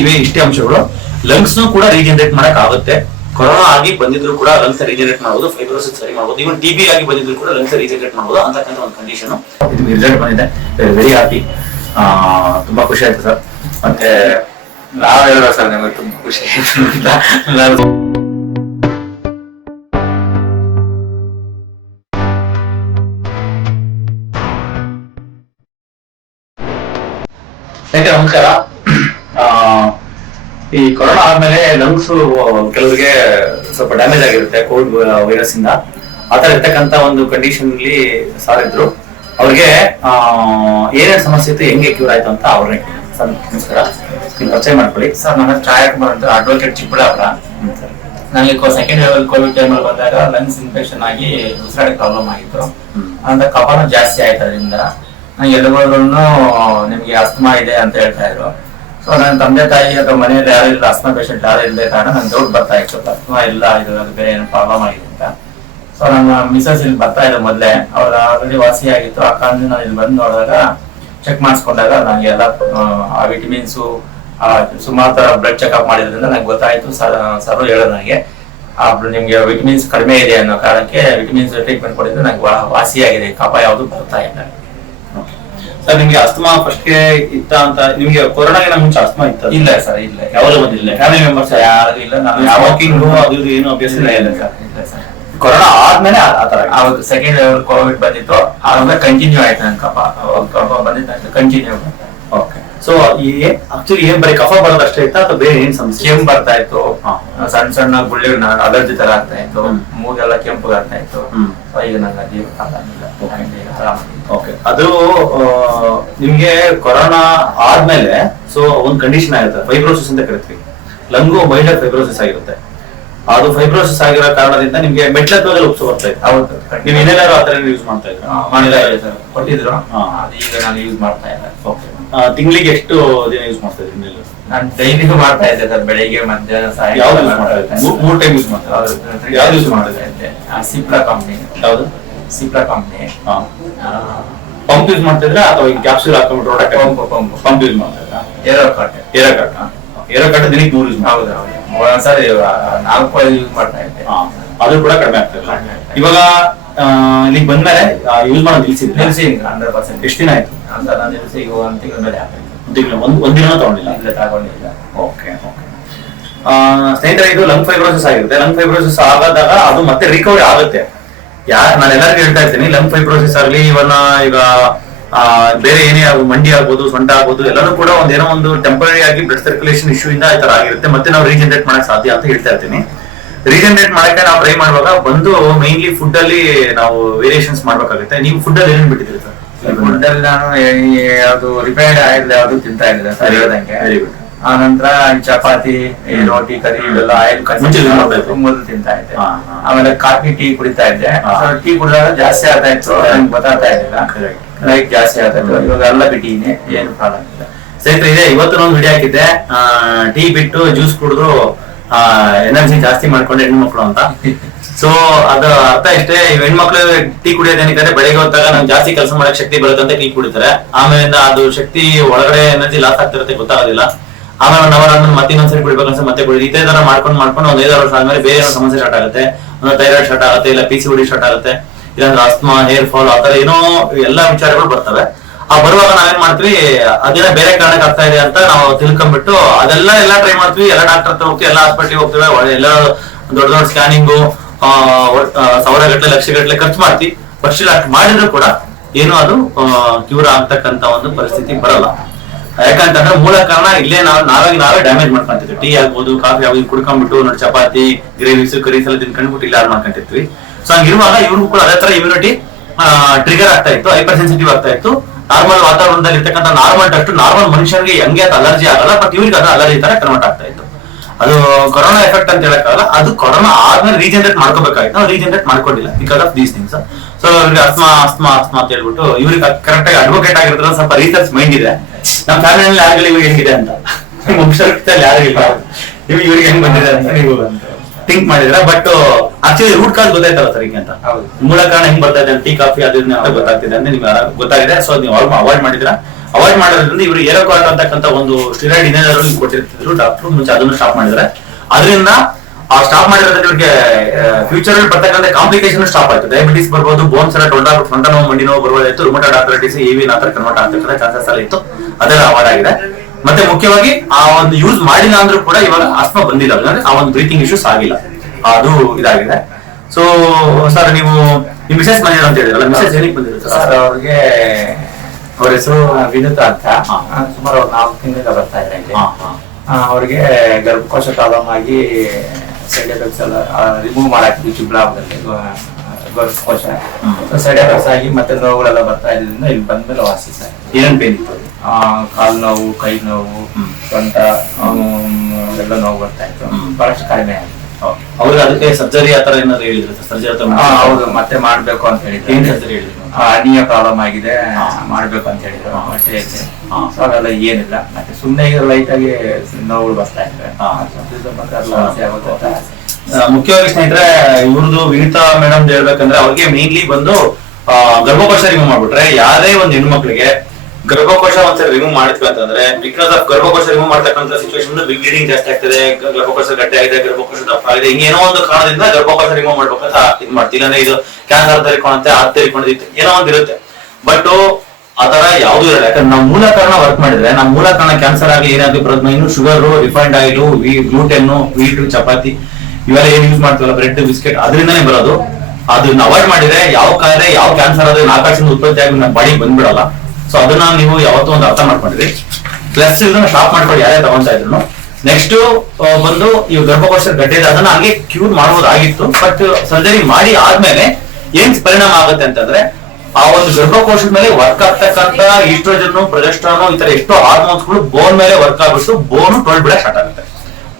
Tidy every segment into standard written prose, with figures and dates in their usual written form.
ಇವೆ ಇಷ್ಟೇ ಅಂಶಗಳು. ಲಂಗ್ಸ್ ಕೂಡ ರೀಜನರೇಟ್ ಮಾಡಕ್ ಆಗುತ್ತೆ. ಕೊರೋನಾ ಆಗಿ ಬಂದಿದ್ರು ಕೂಡ ಲಂಗ್ಸ್ ರೀಜನರೇಟ್ ಮಾಡಬಹುದು, ಫೈಬ್ರೋಸಿಸ್ ಸರಿ ಮಾಡಬಹುದು, ಇವನ್ ಟಿಬಿ ಆಗಿ ಬಂದಿದ್ರು ಕೂಡ ಲಂಗ್ಸ್ ರೀಜನರೇಟ್ ಮಾಡಬಹುದು ಅಂತಕ್ಕಂಥ ಒಂದು ಕಂಡೀಷನ್. ಇದು ರಿಸಲ್ಟ್ ಬಂದಿದೆ, ವೆರಿ ಹ್ಯಾಪಿ, ತುಂಬಾ ಖುಷಿ ಆಯ್ತು ಸರ್. ಮತ್ತೆ ನಾವ್ ಹೇಳೋಣ ಸರ್, ನಮಗೆ ತುಂಬಾ ಖುಷಿ ಆಯ್ತು. ನಮಸ್ಕಾರ. ಈ ಕೊರೋನಾ ಆದ್ಮೇಲೆ ಲಂಗ್ಸ್ ಕೆಲವರಿಗೆ ಸ್ವಲ್ಪ ಡ್ಯಾಮೇಜ್ ಆಗಿರುತ್ತೆ ಕೋವಿಡ್ ವೈರಸ್ ಇಂದ. ಆತರ ಇರ್ತಕ್ಕಂತ ಒಂದು ಕಂಡೀಷನ್ ಅಲ್ಲಿ ಸಾರ್ ಇದ್ರು. ಅವ್ರಿಗೆ ಏನೇನು ಸಮಸ್ಯೆ ಇತ್ತು, ಹೆಂಗೆ ಕ್ಯೂರ್ ಆಯ್ತು ಅಂತ ಅವ್ರನ್ನೇ. ಸರ್ ನಮಸ್ಕಾರ, ನೀವು ಪರಿಚಯ ಮಾಡ್ಕೊಳ್ಳಿ. ಸರ್ ನನ್ನ ಛಾಯಾ ಕುಮಾರ್ ಅಂತ, ಅಡ್ವೊಕೇಟ್ ಚಿಕ್ಕಬಳ್ಳಾಪುರ. ನನಗೆ ಸೆಕೆಂಡ್ ಲೆವೆಲ್ ಕೋವಿಡ್ ಟೈಮ್ ಅಲ್ಲಿ ಬಂದಾಗ ಲಂಗ್ಸ್ ಇನ್ಫೆಕ್ಷನ್ ಆಗಿ ಉಸಿರಾಡಕ್ಕೆ ಪ್ರಾಬ್ಲಮ್ ಆಗಿತ್ತು. ಅಂತ ಕಫನ ಜಾಸ್ತಿ ಆಯ್ತು. ಅದರಿಂದ ಎಲ್ಲರೂ ನಿಮ್ಗೆ ಅಸ್ತಮಾ ಇದೆ ಅಂತ ಹೇಳ್ತಾ ಇದ್ರು. ಸೊ ನನ್ನ ತಂದೆ ತಾಯಿ ಅಥವಾ ಮನೆಯಲ್ಲಿ ಯಾರು ಇಲ್ಲ, ಅಸ್ತಮಾ ಪೇಷಂಟ್ ಯಾರು ಇಲ್ಲದೆ ಕಾರಣ ನನ್ ಡೌಟ್ ಬರ್ತಾ ಇತ್ತು, ಅಸ್ತಮಾ ಇಲ್ಲ, ಇದು ಬೇರೆ ಏನು ಪ್ರಾಬ್ಲಮ್ ಆಗಿದೆ ಅಂತ. ಸೊ ನನ್ನ ಮಿಸಸ್ ಇಲ್ಲಿ ಬರ್ತಾ ಇದ್ರು ಮೊದಲೇ, ಅವ್ರ ಆಲ್ರೆಡಿ ವಾಸಿ ಆಗಿತ್ತು. ಆ ಕಾರಣದಿಂದ ನಾನು ಇಲ್ಲಿ ಬಂದು ನೋಡಿದಾಗ, ಚೆಕ್ ಮಾಡಿಸ್ಕೊಂಡಾಗ ನನಗೆ ಎಲ್ಲ ಆ ವಿಟಮಿನ್ಸು ಸುಮಾರು ತರ ಬ್ಲಡ್ ಚೆಕ್ಅಪ್ ಮಾಡಿದ್ರಿಂದ ನಂಗೆ ಗೊತ್ತಾಯ್ತು. ಸರ್ ಹೇಳೋದು ನನಗೆ ನಿಮ್ಗೆ ವಿಟಮಿನ್ಸ್ ಕಡಿಮೆ ಇದೆ ಅನ್ನೋ ಕಾರಣಕ್ಕೆ ವಿಟಮಿನ್ಸ್ ಟ್ರೀಟ್ಮೆಂಟ್ ಕೊಡಿದ್ರೆ ನಂಗೆ ವಾಸಿ ಆಗಿದೆ, ಕಫ ಯಾವುದು ಬರ್ತಾ ಇಲ್ಲ. ಸರ್ ನಿಮ್ಗೆ ಅಸ್ತಮಾ ಫಸ್ಟ್ ಇತ್ತ ಅಂತ, ನಿಮ್ಗೆ ಕೊರೋನಾಗಿನ ಮುಂಚೆ ಅಸ್ತಮಾ ಇತ್ತ? ಇಲ್ಲ ಸರ್, ಇಲ್ಲ, ಯಾವಾಗ ಬಂದಿಲ್ಲ. ಫ್ಯಾಮಿಲಿ ಮೆಂಬರ್ಸ್ ಯಾರು ಇಲ್ಲ, ನಾನು ವಾಕಿಂಗು ಅದು ಏನು ಅಭ್ಯಾಸ ಇಲ್ಲ ಸರ್. ಇಲ್ಲ ಸರ್. ಕೊರೋನಾ ಆದ್ಮೇಲೆ ಆತರ ಹೌದು, ಸೆಕೆಂಡ್ ಲೆವೆಲ್ ಕೋವಿಡ್ ಬಂದಿತ್ತು, ಆಮೇಲೆ ಕಂಟಿನ್ಯೂ ಆಯ್ತು ನನ್ ಕಫ ಬಂದಿತ್ತು, ಕಂಟಿನ್ಯೂ. ಓಕೆ. ಸೊ ಆಕ್ಚುಲಿ ಏನ್ ಬರೀ ಕಫ ಬರೋದಷ್ಟೇ ಇತ್ತ ಅಥವಾ ಬೇರೆ ಏನ್ ಸಮಸ್ಯೆ? ಕೆಂಪು ಬರ್ತಾ ಇತ್ತು, ಸಣ್ಣ ಸಣ್ಣ ಗುಳ್ಳೆ ಅಲರ್ಜಿ ತರ ಆಗ್ತಾ ಇತ್ತು, ಮೂಗೆಲ್ಲ ಕೆಂಪು ಆಗ್ತಾ ಇತ್ತು. ಈಗ ನನಗೆ ಓಕೆ. ಅದು ನಿಮ್ಗೆ ಕೊರೋನಾ ಆದ್ಮೇಲೆ ಸೊ ಒಂದ್ ಕಂಡೀಷನ್ ಆಗಿರುತ್ತೆ, ಫೈಬ್ರೋಸಿಸ್ ಅಂತ ಕರಿತೀವಿ. ಲಂಗು ಮೈಲ್ಡ್ ಫೈಬ್ರೋಸಿಸ್ ಆಗಿರುತ್ತೆ. ಅದು ಫೈಬ್ರೋಸಿಸ್ ಆಗಿರೋ ಕಾರಣದಿಂದ ನಿಮ್ಗೆ ಮೆಟ್ಲತ್ವದಲ್ಲಿ ಉಪ್ಸು ಬರ್ತಾ ಇತ್ತು. ಹೌದು. ನೀವು ಏನೆಲ್ಲಾರು ಆತರ ಯೂಸ್ ಮಾಡ್ತಾ ಇದ್ರ? ಮಾಡಿಲ್ಲ ಸರ್, ಕೊಟ್ಟಿದ್ರು. ಈಗ ನಾನು ಯೂಸ್ ಮಾಡ್ತಾ ಇಲ್ಲ. ಓಕೆ. ತಿಂಗಳಿಗೆ ಎಷ್ಟು ದಿನ ಯೂಸ್ ಮಾಡ್ತಾ ಇದ್ರಿ? ನಾನು ಡೈಲಿ ಮಾಡ್ತಾ ಇದ್ದೆ ಸರ್, ಬೆಳಿಗ್ಗೆ ಮಧ್ಯಾಹ್ನ ಸಾಯಂಕಾಲ. ಯಾವ್ದು ಯೂಸ್ ಮಾಡ್ತಾ ಇದ್ದೆ? 3 ಟೈಮ್ ಯೂಸ್ ಮಾಡ್ತಾ ಇದ್ದೆ. ಯಾವ್ದು ಯೂಸ್ ಮಾಡ್ತಾ ಇದ್ದೆ? ಸಿಪ್ಲಾ ಕಂಪ್ನಿ. ಯಾವ್ದು? ಸಿಪ್ಲಾ ಕಂಪ್ನಿ. ಪಂಪ್ ಯೂಸ್ ಮಾಡ್ತಾ ಇದ್ರೆ ಅಥವಾ ಕ್ಯಾಪ್ಸೂಲ್ ಹಾಕೊಂಡ್ಬಿಟ್ಟು ಪಂಪ್ ಯೂಸ್ ಮಾಡ್ತಾ ಇದ್ದ? ಏರೋಕಟ್ ದಿನಕ್ಕೆ 100 ಯೂಸ್ ಹೌದು. ಒಂದ್ಸರಿ 4 ಯೂಸ್ ಮಾಡ್ತಾ ಇದ್ದೆ. ಅದು ಕೂಡ ಕಡಿಮೆ ಆಗ್ತದೆ. ಇವಾಗ ಇಲ್ಲಿಗೆ ಬಂದ್ಮೇಲೆ ಯೂಸ್ ಮಾಡೋದು ನಿಲ್ಸಿದ್ರೆ? ನಿಲ್ಸಿ 100%. ಎಷ್ಟು ದಿನ ಆಯ್ತು? ನಾನು ನಿಲ್ಸಿ ಈಗ 1 ತಿಂಗಳ ಮೇಲೆ ಆಗ್ತದೆ. ಒಂದಿನ ತಗೊಂಡಿಲ್ಲ? ಇಲ್ಲ, ತಗೊಂಡಿಲ್ಲ. ಓಕೆ. ಸ್ನೇಹಿತರೆ, ಇದು ಲಂಗ್ ಫೈಬ್ರೋಸಿಸ್ ಆಗಿರುತ್ತೆ. ಲಂಗ್ ಫೈಬ್ರೋಸಿಸ್ ಆದಾಗ ಅದು ಮತ್ತೆ ರಿಕವರಿ ಆಗುತ್ತೆ. ನಾನು ಎಲ್ಲರಿಗೂ ಹೇಳ್ತಾ ಇರ್ತೀನಿ, ಲಂಗ್ ಫೈಬ್ರೋಸಿಸ್ ಆಗಲಿ, ಇವನ್ನ ಈಗ ಬೇರೆ ಏನೇ ಮಂಡಿ ಆಗ್ಬೋದು, ಸೊಂಟ ಆಗ್ಬೋದು, ಎಲ್ಲರೂ ಕೂಡ ಒಂದೇನೋ ಒಂದು ಟೆಂಪರರಿ ಆಗಿ ಬ್ಲಡ್ ಸರ್ಕ್ಯುಲೇಷನ್ ಇಶ್ಯೂ ಇಂದ ಈ ತರ ಆಗಿರುತ್ತೆ. ಮತ್ತೆ ನಾವು ರೀಜನರೇಟ್ ಮಾಡಕ್ ಸಾಧ್ಯ ಅಂತ ಹೇಳ್ತಾ ಇರ್ತೀನಿ. ರೀಜನರೇಟ್ ಮಾಡಕ್ಕೆ ನಾವು ಟ್ರೈ ಮಾಡುವಾಗ ಬಂದು ಮೇನ್ಲಿ ಫುಡ್ ಅಲ್ಲಿ ನಾವು ವೇರಿಯೇಷನ್ಸ್ ಮಾಡ್ಬೇಕಾಗುತ್ತೆ. ನೀವು ಫುಡ್ ಅಲ್ಲಿ ಏನೇನು ಬಿಟ್ಟಿದ್ರಿ ಸರ್? ಫುಡ್ ಅಲ್ಲಿ ನಾನು ಯಾವ್ದು ರಿಫೈನ್ಡ್ ಆಯಿಲ್ ಯಾವ್ದು ತಿಂತಾ ಇದ್ದೆ ಸರ್, ಹೇಳ್ದಂಗೆ. Very good. ಆ ನಂತರ ಚಪಾತಿ, ರೋಟಿ, ಕರಿ ಇವೆಲ್ಲ ಆಯಿಲ್ ಮೊದಲು ತಿಂತಾ ಇದ್ದೆ. ಆಮೇಲೆ ಕಾಫಿ, ಟೀ ಕುಡಿತಾ ಇದ್ದೆ. ಟೀ ಕುಡಿದಾಗ ಜಾಸ್ತಿ ಆಗ್ತಾ ಇತ್ತು, ನಂಗೆ ಗೊತ್ತಾಗ್ತಾ ಇದ್ದಿಲ್ಲ, ಲೈಟ್ ಜಾಸ್ತಿ ಆಗ್ತಾ ಇತ್ತು. ಇವಾಗ ಎಲ್ಲ ಬಿಟ್ಟಿದ್ದೀನಿ, ಏನು ಪ್ರಾಬ್ಲಮ್ ಇಲ್ಲ. ಸ್ನೇಹಿತರೆ, ಇದೆ ಇವತ್ತು ನಾನು ವಿಡಿಯೋ ಹಾಕಿದ್ದೆ, ಟೀ ಬಿಟ್ಟು ಜ್ಯೂಸ್ ಕುಡಿದು ಎನರ್ಜಿ ಜಾಸ್ತಿ ಮಾಡ್ಕೊಂಡು ಹೆಣ್ಮಕ್ಳು ಅಂತ. ಸೊ ಅದು ಅರ್ಥ ಇಷ್ಟೇ. ಹೆಣ್ಮಕ್ಳು ಟೀ ಕುಡಿಯೋದೇನಿದೆ, ಬೆಳಗ್ಗೆ ಹೊತ್ತಾಗ ನಮ್ಗೆ ಜಾಸ್ತಿ ಕೆಲಸ ಮಾಡಕ್ ಶಕ್ತಿ ಬರುತ್ತೆ ಅಂತ ಟೀ ಕುಡಿತಾರೆ. ಆಮೇಲಿಂದ ಅದು ಶಕ್ತಿ ಒಳಗಡೆ ಎನರ್ಜಿ ಲಾಸ್ ಆಗ್ತಿರುತ್ತೆ, ಗೊತ್ತಾಗೋದಿಲ್ಲ. ಆಮೇಲೆ 1 ಅವರ್ ಆದ್ಮೇಲೆ ಮತ್ತೆ ಇನ್ನೊಂದ್ಸರಿ ಕುಡಿಬೇಕಂದ್ರೆ ಮತ್ತೆ ಕುಡಿ. ಇದೇ ತರ ಮಾಡ್ಕೊಂಡು ಒಂದ್ 5-6 ವರ್ಷ ಆದ್ಮೇಲೆ ಬೇರೆ ಏನೋ ಸಮಸ್ಯೆ ಸ್ಟಾರ್ಟ್ ಆಗುತ್ತೆ. ಒಂದು ಥೈರಾಯ್ಡ್ ಸ್ಟಾರ್ಟ್ ಆಗುತ್ತೆ, ಇಲ್ಲ PCOD ಸ್ಟಾರ್ಟ್ ಆಗುತ್ತೆ, ಇಲ್ಲಾಂದ್ರೆ ಅಸ್ತಮಾ, ಹೇರ್ ಫಾಲ್, ಆತರ ಏನೋ ಎಲ್ಲಾ ವಿಚಾರಗಳು ಬರ್ತವೆ. ಆ ಬರುವಾಗ ನಾವೇನ್ ಮಾಡ್ತೀವಿ, ಅದೇನೋ ಬೇರೆ ಕಾರಣಕ್ಕೆ ಆಗ್ತಾ ಇದೆ ಅಂತ ನಾವು ತಿಳ್ಕೊಂಡ್ಬಿಟ್ಟು ಎಲ್ಲ ಟ್ರೈ ಮಾಡ್ತೀವಿ. ಎಲ್ಲ ಡಾಕ್ಟರ್ ಹತ್ರ ಹೋಗ್ತೀವಿ, ಎಲ್ಲ ಹಾಸ್ಪಿಟಲ್ ಹೋಗ್ತೀವಿ, ಎಲ್ಲ ದೊಡ್ಡ ದೊಡ್ಡ ಸ್ಕ್ಯಾನಿಂಗು 1000 ಗಟ್ಟಲೆ, ಲಕ್ಷ ಗಟ್ಟಲೆ ಖರ್ಚು ಮಾಡ್ತೀವಿ. ಬಟ್ ಅಷ್ಟು ಮಾಡಿದ್ರು ಕೂಡ ಏನೋ ಅದು ಕ್ಯೂರ್ ಆಗ್ತಕ್ಕಂತ ಒಂದು ಪರಿಸ್ಥಿತಿ ಬರಲ್ಲ. ಯಾಕಂತಂದ್ರೆ ಮೂಲ ಕಾರಣ ಇಲ್ಲೇ ನಾವೇ ಡ್ಯಾಮೇಜ್ ಮಾಡ್ಕೊಂತಿದ್ವಿ. ಟೀ ಆಗ್ಬೋದು, ಕಾಫಿ ಆಗ್ಬೋದು ಕುಡ್ಕೊಂಡ್ಬಿಟ್ಟು ನೋಡಿ ಚಪಾತಿ, ಗ್ರೇವಿಸ್, ಕರೀಸ್ ಎಲ್ಲ ತಿನ್ಕೊಂಡ್ಬಿಟ್ಟು ಇಲ್ಲ ಮಾಡ್ಕೊಂತಿರ್ತೀವಿ. ಸೊ ಹಂಗಿರುವಾಗ ಇವ್ರಿಗೂ ಕೂಡ ಅದೇ ತರ ಇಮ್ಯುನಿಟಿ ಟ್ರಿಗರ್ ಆಗ್ತಾ ಇತ್ತು, ಹೈಪರ್ ಸೆನ್ಸಿಟಿವ್ ಆಗ್ತಾ ಇತ್ತು. ನಾರ್ಮಲ್ ವಾತಾವರಣದಲ್ಲಿ ಇರ್ತಕ್ಕಂಥ ನಾರ್ಮಲ್ ಡಸ್ಟ್ ನಾರ್ಮಲ್ ಮನುಷ್ಯರಿಗೆ ಹೆಂಗೆ ಅದು ಅಲರ್ಜಿ ಆಗಲ್ಲ, ಬಟ್ ಇವ್ರಿಗೆ ಅದು ಅಲರ್ಜಿ ತರ ಕನ್ವರ್ಟ್ ಆಗ್ತಾ ಇತ್ತು. ಅದು ಕೊರೋನಾ ಎಫೆಕ್ಟ್ ಅಂತ ಹೇಳಕ್ಕಾಗಲ್ಲ, ಅದು ಕೊರೋನಾ ಆದ್ಮೇಲೆ ರೀಜನರೇಟ್ ಮಾಡ್ಕೋಬೇಕಾಗಿತ್ತು. ನಾವು ರೀಜನರೇಟ್ ಮಾಡ್ಕೊಂಡಿಲ್ಲ because of these things. So ಇವ್ರಿಗೆ ಅಸ್ಮಾ ಅಂತ ಹೇಳ್ಬಿಟ್ಟು ಇವ್ರಿಗೆ ಕರೆಕ್ಟ್ ಆಗಿ ಅಡ್ವೊಕೇಟ್ ಆಗಿರೋದ್ರ ಸ್ವಲ್ಪ ರಿಸರ್ಚ್ ಮೈಂಡ್ ಇದೆ. ನಮ್ಮ ಫ್ಯಾಮಿಲಿಯಲ್ಲಿ ಯಾರಿಗೂ ಇವ್ರಿಗೆ ಹೆಂಗಿದೆ ಅಂತ, ವಂಶದಲ್ಲಿ ಯಾರು ಇಲ್ಲ, ಇವ್ರಿಗೆ ಹೆಂಗ್ ಬಂದಿದೆ ಅಂತ ನೀವು ಥಿಂಕ್ ಮಾಡಿದ್ರ. ಬಟ್ ಆಕ್ಚುಲಿ ರೂಟ್ ಕಾಸ್ ಗೊತ್ತಾಯ್ತಲ್ಲ ಸರ್ ಹಿಂಗೆ ಅಂತ, ಮೂಲ ಕಾರಣ ಹೆಂಗ್ ಬರ್ತಾ ಇದೆ, ಟೀ ಕಾಫಿ ಅದನ್ನ ಗೊತ್ತಾಗ್ತಿದೆ ಅಂದ್ರೆ ನಿಮ್ಗೆ ಗೊತ್ತಾಗಿದೆ. ಸೊ ನೀವು ಅವಾಯ್ಡ್ ಮಾಡಿದ್ರ ಅವಾಯ್ಡ್ ಮಾಡೋದ್ರಿಂದ ಇವರು ಏರೋಕಾರ್ಡ್ ಅಂತಕ್ಕಂಥ ಒಂದು ಸ್ಟಿರಾಯ್ಡ್ ಇನ್ಹೇಲರ್ ಕೊಟ್ಟಿರ್ತಿದ್ರು ಡಾಕ್ಟರ್, ಮುಂಚೆ ಅದನ್ನು ಸ್ಟಾಪ್ ಮಾಡಿದ್ರೆ. ಅದರಿಂದ ಆ ಸ್ಟಾಪ್ ಮಾಡಿರೋದ್ರಿಂದ ಇವ್ರಿಗೆ ಫ್ಯೂಚರ್ ಅಲ್ಲಿ ಬರ್ತಕ್ಕಂಥ ಕಾಂಪ್ಲಿಕೇಶನ್ ಸ್ಟಾಪ್ ಆಯ್ತು. ಡಯಾಬಿಟಿಸ್ ಬರ್ಬೋದು, ಬೋನ್ಸ್ ಎಲ್ಲ ಟೊಳ್ಳ ಸೊಂಟ ನೋವು, ಮಂಡಿ ನೋವು ಬರ್ಬೋದಾಯ್ತು, ರುಮಟಾಯ್ಡ್ ಆರ್ಥರೈಟಿಸ್, ಇವಿ ಆ ತರ ಕನ್ವರ್ಟ್ ಆಗ್ತಕ್ಕಂಥ ಚಾನ್ಸಸ್ ಎಲ್ಲ ಇತ್ತು. ಅದೆಲ್ಲ ಅವಾಯ್ಡ್ ಆಗಿದೆ. ಮತ್ತೆ ಮುಖ್ಯವಾಗಿ ಆ ಒಂದು ಯೂಸ್ ಮಾಡಿಲ್ಲ ಅಂದ್ರೂ ಕೂಡ ಇವಾಗ ಆಸ್ಮಾ ಬಂದಿಲ್ಲ, ಅಂದ್ರೆ ಆ ಒಂದು ಬ್ರೀತಿಂಗ್ ಇಶ್ಯೂಸ್ ಆಗಿಲ್ಲ, ಅದು ಇದಾಗಿದೆ. ಸೊ ಸರ್, ನೀವು ನಿಮ್ ಮಿಸೆಸ್ ಮನೆಯವರು ಅಂತ ಹೇಳಿದ್ರಲ್ಲ, ಮಿಸೆಸ್ ಏನಕ್ಕೆ ಬಂದಿರುತ್ತೆ ಸರ್? ಅವ್ರಿಗೆ ಅವ್ರ ಹೆಸರು ವಿನುತ ಅಂತ. ಸುಮಾರು 4 ತಿಂಗಳಿಂದ ಬರ್ತಾ ಇದ್ದಾರೆ. ಅವ್ರಿಗೆ ಗರ್ಭಕೋಶ ಪ್ರಾಬ್ಲಮ್ ಆಗಿ ಸೈಡ್ ಎಫೆಕ್ಟ್ಸ್ ಎಲ್ಲ ರಿಮೂವ್ ಮಾಡಾಕ್ತಿದ್ವಿ ಚಿಬ್ಲಾಭದಲ್ಲಿ ಗರ್ಭಕೋಶ. ಸೈಡ್ ಎಫೆಕ್ಟ್ಸ್ ಆಗಿ ಮತ್ತೆ ನೋವುಗಳೆಲ್ಲ ಬರ್ತಾ ಇದ್ರಿಂದ ಇಲ್ಲಿ ಬಂದ್ಮೇಲೆ ವಾಸಿ ಸರ್. ಏನೇನು ಪೇನ್ ಇತ್ತು? ಕಾಲು ನೋವು, ಕೈ ನೋವು, ಸೊಂಟ ಎಲ್ಲ ನೋವು ಬರ್ತಾ ಇತ್ತು. ಬಹಳಷ್ಟು ಕಡಿಮೆ ಆಗಿದೆ. ಅವ್ರಿಗೆ ಅದಕ್ಕೆ ಸರ್ಜರಿ ಆತರ ಏನಾದ್ರು ಹೇಳಿದ್ರು? ಸರ್ಜರಿ ಹೌದು, ಮತ್ತೆ ಮಾಡ್ಬೇಕು ಅಂತ ಹೇಳಿದ್ರು. ಏನ್ ಸರ್ಜರಿ ಹೇಳಿದ್ರು? ಅನಿಯ ಪ್ರಾಬ್ಲಮ್ ಆಗಿದೆ, ಮಾಡ್ಬೇಕು ಅಂತ ಹೇಳಿದ್ರು. ಮತ್ತೆ ಅವೆಲ್ಲ ಏನಿಲ್ಲ, ಮತ್ತೆ ಸುಮ್ಮನೆ ಲೈಟ್ ಆಗಿ ನೋವುಗಳು ಬರ್ತಾ ಇದ್ರೆ ಮುಖ್ಯವಾಗಿ ಸ್ನೇಹಿತರೆ, ಇವ್ರದ್ದು ವಿನಿತಾ ಮೇಡಮ್ ಹೇಳ್ಬೇಕಂದ್ರೆ ಅವ್ರಿಗೆ ಮೇನ್ಲಿ ಬಂದು ಗರ್ಭಕೋಶ ರಿಮೂವ್ ಮಾಡ್ಬಿಟ್ರೆ, ಯಾರೇ ಒಂದು ಹೆಣ್ಮಕ್ಳಿಗೆ ಗರ್ಭಕೋಶ ಒಂದ್ಸರಿ ರಿಮೂವ್ ಮಾಡಿದ್ವಿ ಅಂತಂದ್ರೆ, ಬಿಕಾಸ್ ಆಫ್ ಗರ್ಭಕೋಶ ರಿಮೂವ್ ಮಾಡ್ತಕ್ಕಂಥ ಸಿಚುವೇಶನ್ ಬಿಗ್ ಬ್ಲೀಡಿಂಗ್ ಜಾಸ್ತಿ ಆಗ್ತದೆ, ಗರ್ಭಕೋಶ ಗಡ್ಡೆ ಆಗಿದೆ, ಗರ್ಭಕೋಶ ದಪ್ಪ ಆಗಿದೆ, ಹಿಂಗೇನೋ ಒಂದು ಕಾರಣದಿಂದ ಗರ್ಭಕೋಶ ರಿಮೂವ್ ಮಾಡ್ಬೇಕಂತ ಇದ್ ಮಾಡ್ತೀವಿ. ಅಂದ್ರೆ ಇದು ಕ್ಯಾನ್ಸರ್ ತೆರಿಕೊಂಡಂತೆ ತೆರಿಕೊಂಡಿದ್ದು ಏನೋ ಒಂದ್ ಇರುತ್ತೆ. ಬಟ್ ಆತರ ಯಾವ್ದು ಇರಲ್ಲ. ಯಾಕಂದ್ರೆ ನಾವು ಮೂಲ ಕಾರಣ ವರ್ಕ್ ಮಾಡಿದ್ರೆ, ನಾವು ಮೂಲ ಕಾರಣ ಕ್ಯಾನ್ಸರ್ ಆಗಲಿ ಏನಾದ್ರು ಬರೋದು ಇನ್ನು sugar, refined oil, gluten, wheat, chapati ಇವೆಲ್ಲ ಏನ್ ಯೂಸ್ ಮಾಡ್ತೀವಲ್ಲ, ಬ್ರೆಡ್, ಬಿಸ್ಕೆಟ್, ಅದರಿಂದಾನೇ ಬರೋದು. ಅದನ್ನ ಅವಾಯ್ಡ್ ಮಾಡಿದ್ರೆ ಯಾವ ಕಾಯಿಲೆ, ಯಾವ ಕ್ಯಾನ್ಸರ್ ಆದ್ರೆ ಆಕಾಶದಿಂದ ಉತ್ಪತ್ತಿ ಆಗಿ ನಮ್ಮ ಬಾಡಿ ಬಂದ್ಬಿಡಲ್ಲ. ಸೊ ಅದನ್ನ ನೀವು ಯಾವತ್ತೂ ಒಂದು ಅರ್ಥ ಮಾಡ್ಕೊಂಡಿರಿ. ಪ್ಲಸ್ ಇದನ್ನ ಸ್ಟಾಪ್ ಮಾಡ್ಕೊಂಡು ಯಾರೇ ತಗೊಂತಾ ಇದ್ರು. ನೆಕ್ಸ್ಟ್ ಬಂದು ಈ ಗರ್ಭಕೋಶ ಗಡ್ಡೆ ಅದನ್ನ ಹಂಗೆ ಕ್ಯೂರ್ ಮಾಡಬಹುದಾಗಿತ್ತು. ಬಟ್ ಸರ್ಜರಿ ಮಾಡಿ ಆದ್ಮೇಲೆ ಏನ್ ಪರಿಣಾಮ ಆಗುತ್ತೆ ಅಂತಂದ್ರೆ, ಆ ಒಂದು ಗರ್ಭಕೋಶದ ಮೇಲೆ ವರ್ಕ್ ಆಗ್ತಕ್ಕಂತ ಈಸ್ಟ್ರೋಜನ್, ಪ್ರೊಜೆಸ್ಟ್ರಾನ್ ಈ ತರ ಎಷ್ಟೋ ಹಾರ್ಮೋನ್ಸ್ ಗಳು ಬೋನ್ ಮೇಲೆ ವರ್ಕ್ ಆಗ್ಬಿಟ್ಟು ಬೋನು ಟೊಳ್ ಬಿಡಕ್ ಸ್ಟಾರ್ಟ್ ಆಗುತ್ತೆ.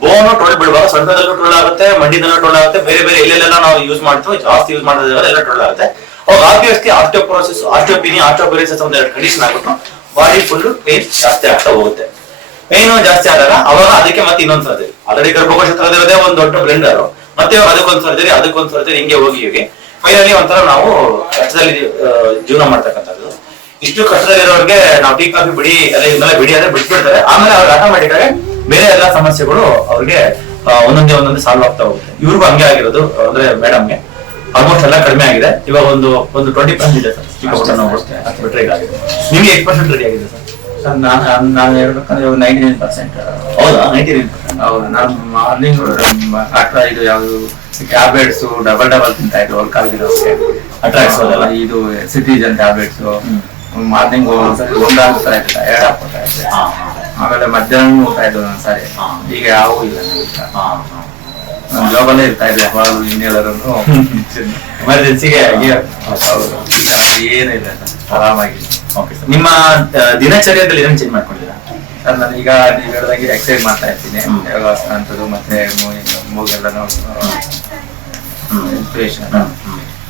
ಬೋನು ಟೊಳ್ ಬಿಡುವಾಗ ಸೊಂಟದಲ್ಲೂ ಟೊಳ್ಳು ಆಗುತ್ತೆ, ಮಂಡಿದಲ್ಲೂ ಟೊಳ್ಳು ಆಗುತ್ತೆ, ಬೇರೆ ಬೇರೆ ಎಲ್ಲೆಲ್ಲ ನಾವು ಯೂಸ್ ಮಾಡ್ತೀವಿ, ಜಾಸ್ತಿ ಯೂಸ್ ಮಾಡೋದ್ರಿಂದ ಎಲ್ಲ ಟೊಳ್ಳು ಆಗುತ್ತೆ. ಅವಾಗ ಆಬ್ವಿಯಸ್ಲಿ ಆಸ್ಟಿಯೋಪೊರೋಸಿಸ್, ಆಸ್ಟಿಯೋಪಿನಿ, ಆಸ್ಟಿಯೋಪೊರೋಸಿಸ್ ಒಂದು 2 ಕಂಡೀಷನ್ ಆಗ್ಬಿಟ್ಟು ಬಾಡಿ ಫುಲ್ ಪೇನ್ ಜಾಸ್ತಿ ಆಗ್ತಾ ಹೋಗುತ್ತೆ. ಪೇನ್ ಜಾಸ್ತಿ ಆದಾಗ ಅವಾಗ ಅದಕ್ಕೆ ಮತ್ತೆ ಇನ್ನೊಂದು ಸರ್ಜರಿ, ಆಲ್ರೆಡಿ ಗರ್ಭಕೋಶ ತರದಿರೋದೇ ಒಂದು ದೊಡ್ಡ ಬ್ಲೆಂಡರ್, ಮತ್ತೆ ಅದಕ್ಕೊಂದು ಸರ್ಜರಿ ಹಿಂಗೆ ಹೋಗಿ ಫೈನಲಿ ಒಂಥರ ನಾವು ಕಷ್ಟದಲ್ಲಿ ಜೀವನ ಮಾಡ್ತಕ್ಕಂಥದ್ದು. ಇಷ್ಟು ಕಷ್ಟದಲ್ಲಿರೋರಿಗೆ ನಾವು ಟೀ ಕಾಫಿ ಬಿಡಿ ಎಲ್ಲ ಇದನ್ನೆಲ್ಲ ಬಿಡಿ ಅಂದ್ರೆ ಬಿಟ್ಬಿಡ್ತಾರೆ. ಆಮೇಲೆ ಅವ್ರಿಗೆ ಆಟೋಮೆಟಿಕ್ ಆಗಿ ಬೇರೆ ಎಲ್ಲಾ ಸಮಸ್ಯೆಗಳು ಅವ್ರಿಗೆ ಒಂದೊಂದೇ ಸಾಲ್ವ್ ಆಗ್ತಾ ಹೋಗುತ್ತೆ. ಇವ್ರಿಗೂ ಹಂಗೆ ಆಗಿರೋದು, ಅಂದ್ರೆ ಮೇಡಮ್ಗೆ ಆಲ್ಮೋಸ್ಟ್ ಎಲ್ಲ ಕಡಿಮೆ ಆಗಿದೆ. ಇವಾಗ ಒಂದು 20% ಇದೆ ಸರ್, ಚಿಕ್ಕ ನಾವು ಬಿಟ್ರೆ ಇದಾಗಿದೆ. ನಿಮ್ಗೆ 8% ರೆಡಿ ಆಗಿದೆ ಸರ್? ನಾನು ಹೇಳ್ಬೇಕಂದ್ರೆ 99%. ಹೌದಾ? 99%. ಹೌದು. ನಾನು ಮಾರ್ನಿಂಗ್ ಡಾಕ್ಟರ್ ಇದು ಯಾವ್ದು ಟ್ಯಾಬ್ಲೆಟ್ಸ್ ಡಬಲ್ ತಿಂತಾ ಇದ್ರು ವರ್ಕ್ ಆಗಿರೋಕೆ. ಅಟ್ರಾಕ್ಸ್ ಇದು ಸಿಟಿಜನ್ ಟ್ಯಾಬ್ಲೆಟ್ಸ್ ಮಾರ್ನಿಂಗ್ ಒಂದ್ಸರಿ 1 ಹಾಕ್ತಾ ಇದ್ದೆ, 2 ಹಾಕ್ತಾ ಇದ್ದೆ. ಆಮೇಲೆ ಮಧ್ಯಾಹ್ನ ಹೋಗ್ತಾ ಇದ್ದೆ ಒಂದ್ಸರಿ. ಈಗ ಯಾವೂ ಇಲ್ಲ, ನನ್ನ ಜಾಬಲ್ಲೇ ಇರ್ತಾ ಇದೆ. ಇನ್ನೆಲ್ಲರನ್ನು ಎಮರ್ಜೆನ್ಸಿಗೆ ಏನಿಲ್ಲ ಆರಾಮಾಗಿ. ನಿಮ್ಮ ದಿನಚರ್ಯದಲ್ಲಿ ಏನೇನು ಚೇಂಜ್ ಮಾಡ್ಕೊಂಡಿದ್ದೀರಾ ಸರ್? ನಾನೀಗ ನೀವು ಹೇಳಿದಾಗೆ ಎಕ್ಸರ್ಸೈಸ್ ಮಾಡ್ತಾ ಇರ್ತೀನಿ, ಯೋಗಾಸನ ಅಂತದ್ದು, ಮತ್ತೆ ಮೂಗೆಲ್ಲ ಇನ್ಸ್ಪಿರೇಷನ್.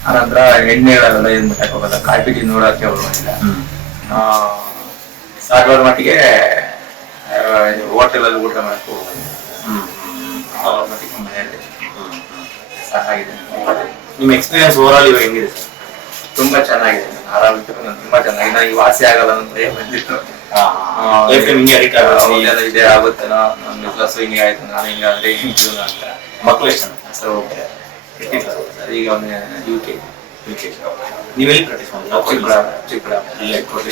ಆನಂತರ ಎಣ್ಣೆಗಳೆಲ್ಲ ಏನ್ ಬಿಟ್ಟಕ್ಕೆ ಹೋಗಲ್ಲ, ಕಾಫಿ ನೋಡೋಕೆ ಹೋಗೋದಿಲ್ಲ. ಸಾಗರ ಮಟ್ಟಿಗೆ ಹೋಟೆಲ್ ಅಲ್ಲಿ ಊಟ ಮಾಡಕ್ಕೆ ಹೋಗೋದಿಲ್ಲ. ಮನೆಯಲ್ಲಿ ಸಾಕಾಗಿದೆ. ನಿಮ್ಮ ಎಕ್ಸ್ಪೀರಿಯನ್ಸ್ ಓವರ್ ಆಲ್ ಇವಾಗ ಹೆಂಗಿದೆ ಸರ್? ತುಂಬಾ ಚೆನ್ನಾಗಿದೆ, ಆರಾಮಿತ್ತು. ನಾನು ತುಂಬಾ ಚೆನ್ನಾಗಿ, ನನಗೆ ವಾಸಿ ಆಗಲ್ಲ ಅಂತ ಬಂದಿತ್ತು. ಇದೇ ಆಗುತ್ತೆ, ನನ್ನ ಬಿಸ್ನೆಸ್ ಹಿಂಗೆ ಆಯ್ತು, ನಾನು ಹಿಂಗಾದ್ರೆ ಜೀವನ ಅಂತ. ಮಕ್ಕಳು ಎಷ್ಟು ಸರ್ ಈಗ UK. ನೀವೆಲ್ಲಿ ಪ್ರಾಕ್ಟೀಸ್ ಮಾಡಿದ್ರಿ? ಚಿಕ್ಕಬಳ್ಳಾಪುರ.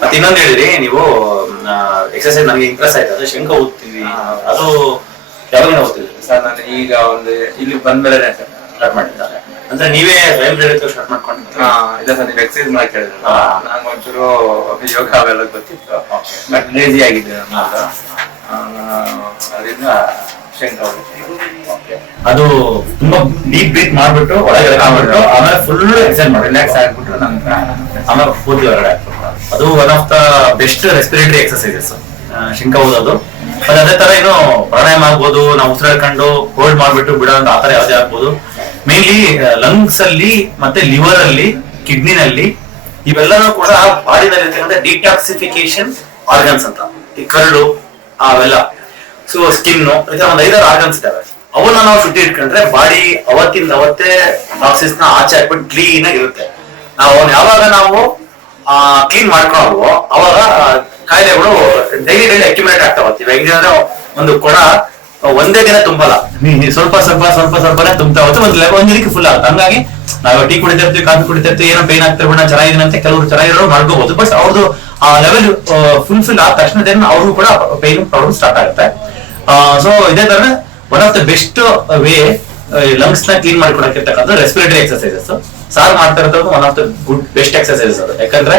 ಮತ್ತೆ ಇನ್ನೊಂದು ಹೇಳಿದ್ರಿ ನೀವು, ಎಕ್ಸರ್ಸೈಸ್ ನನಗೆ ಇಂಟ್ರೆಸ್ಟ್ ಆಯ್ತು, ಅದು ಶಂಕ ಓದ್ತೀವಿ, ಅದು ಯಾವಾಗ ಓದ್ತಿದ್ರಿ ಸರ್? ನಾನು ಈಗ ಇಲ್ಲಿ ಬಂದ್ಮೇಲೆ ಸ್ಟಾರ್ಟ್ ಮಾಡಿದ್ದಾರೆ. ಅಂದ್ರೆ ನೀವೇ ಸ್ವಯಂ ಸ್ಟಾರ್ಟ್ ಮಾಡ್ಕೊಂಡು? ಇಲ್ಲ ಸರ್, ನೀವು ಎಕ್ಸರ್ಸೈಸ್ ಮಾಡಕ್ ಹೇಳಿದ್ರು. ನಂಗೆ ಒಂಚೂರು ಯೋಗ ಅವೆಲ್ಲ ಗೊತ್ತಿತ್ತು, ಬಟ್ ಲೇಜಿ ಆಗಿದ್ದೆ ಅದರಿಂದ ಶಂಕ. ಅದು ತುಂಬಾ ಡೀಪ್ ಬ್ರೀತ್ ಮಾಡ್ಬಿಟ್ಟು ಒಳಗಡೆ ಮಾಡ್ಬಿಟ್ಟು ಆಮೇಲೆ ಫುಲ್ ಎಕ್ಸರ್ಸೈಸ್ ಮಾಡಿ ರಿಲ್ಯಾಕ್ಸ್ ಆಗ್ಬಿಟ್ಟು ನಂತರ ಆಮೇಲೆ ಪೂರ್ತಿ ಹೊರಗಡೆ ಆಗ್ಬಿಟ್ಟು, ಅದು one of the best respiratory exercises ಶಂಕ ಓದೋದು. ಮತ್ತೆ ಅದೇ ತರ ಏನು ಪ್ರಾಣಾಯಾಮ ಆಗ್ಬೋದು, ನಾವು ಉಸಿರಾಡ್ಕೊಂಡು ಹೋಲ್ಡ್ ಮಾಡ್ಬಿಟ್ಟು ಬಿಡೋ ಅಂತ ಆತರ ಯಾವ್ದೇ ಆಗ್ಬೋದು. ಮೇನ್ಲಿ ಲಂಗ್ಸ್ ಅಲ್ಲಿ ಮತ್ತೆ ಲಿವರ್ ಅಲ್ಲಿ, ಕಿಡ್ನಿನಲ್ಲಿ, ಇವೆಲ್ಲನೂ ಕೂಡ ಬಾಡಿನಲ್ಲಿ ಇರ್ತಕ್ಕಂಥ ಡಿಟಾಕ್ಸಿಫಿಕೇಶನ್ ಆರ್ಗನ್ಸ್ ಅಂತ. ಈ ಕರಳು ಅವೆಲ್ಲ, ಸೊ ಸ್ಕಿನ್, ಈ ತರ ಒಂದು 5-6 ಆರ್ಗನ್ಸ್ ಇದಾವೆ. ಅವನ್ನ ನಾವು ಶುದ್ಧಿ ಇಟ್ಕೊಂಡ್ರೆ ಬಾಡಿ ಅವತ್ತಿಂದ ಅವತ್ತೇ ಟಾಕ್ಸಿನ್ಸ್ ನ ಆಚೆ ಹಾಕ್ಬಿಟ್ಟು ಕ್ಲೀನ್ ಆಗಿರುತ್ತೆ. ನಾವು ಯಾವಾಗ ನಾವು ಕ್ಲೀನ್ ಮಾಡ್ಕೊಳ್ಳೋದು ಅವಾಗ ಕಾಯಿಲೆಗಳು ಡೈಲಿ ಅಕ್ಯುಮಿಲೇಟ್ ಆಗ್ತಾವ. ಹೆಂಗಂದ್ರೆ ಒಂದು ಕೊಡ ಒಂದೇ ದಿನ ತುಂಬಲ್ಲ, ಸ್ವಲ್ಪ ಸ್ವಲ್ಪನೇ ತುಂಬ್ತಾ ಹೋಗುತ್ತೆ, ಒಂದ್ ದಿನಕ್ಕೆ ಫುಲ್ ಆಗುತ್ತೆ. ಹಂಗಾಗಿ ನಾವು ಟೀ ಕುಡಿತಿರ್ತೀವಿ, ಕಾಫಿ ಕುಡಿತಿರ್ತೀವಿ, ಏನೋ ಪೈನ್ ಆಗ್ತಿರ್ಬೋದು, ನಾನು ಚೆನ್ನಾಗಿದ್ದೀನಿ ಅಂತ ಕೆಲವರು ಚೆನ್ನಾಗಿರೋ ಮಾಡ್ಕೋಬಹುದು. ಬಟ್ ಅವ್ರದ್ದು ಆ ಲೆವೆಲ್ ಫುಲ್ಫಿಲ್ ಆದ ತಕ್ಷಣ ಅವ್ರಿಗೂ ಕೂಡ ಪೈನ್ ಪ್ರಾಬ್ಲಮ್ ಸ್ಟಾರ್ಟ್ ಆಗುತ್ತೆ. ಸೊ ಇದೇ ತರ one of the best way lungs ನ ಕ್ಲೀನ್ ಮಾಡ್ಕೊಳಕ್ಕಿರ್ತಕ್ಕಂಥ ರೆಸ್ಪಿರೇಟರಿ ಎಕ್ಸರ್ಸೈಸಸ್. ಸಾರ್ ಮಾಡ್ತಾ ಇರೋದು one of the good best exercises ಅದು. ಯಾಕಂದ್ರೆ